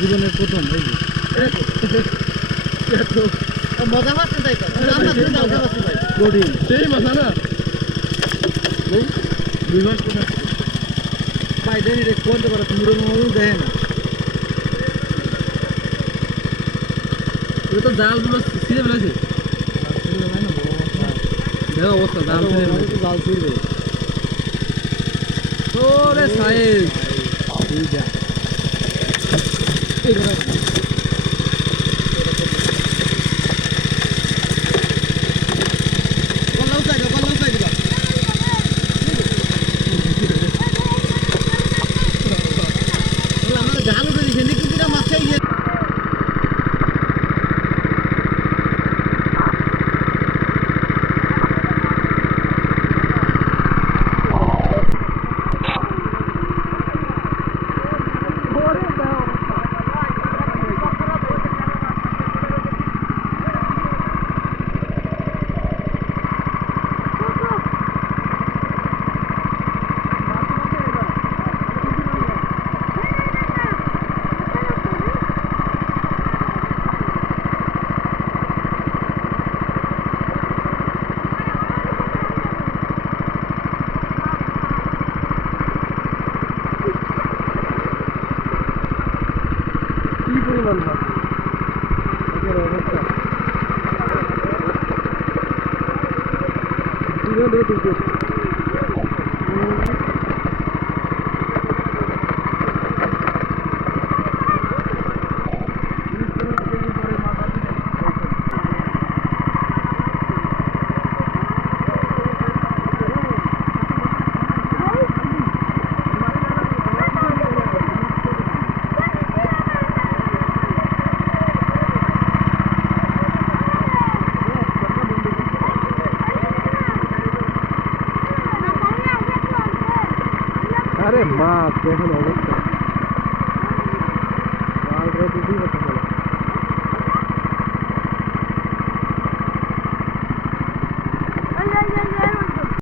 জীবনের প্রথম মজা পাচ্ছেন তাই তো সেই মজা না দুই মাস ভাই দেন এটা কোনতে পারো মুড়ো দেয় না এটা তো জালগুলো ছিঁড়ে ফেলেছে দেখো অবস্থা জাল ছিঁড়বে ওরে সাইজ আরে মাছ দেখেন অবস্থা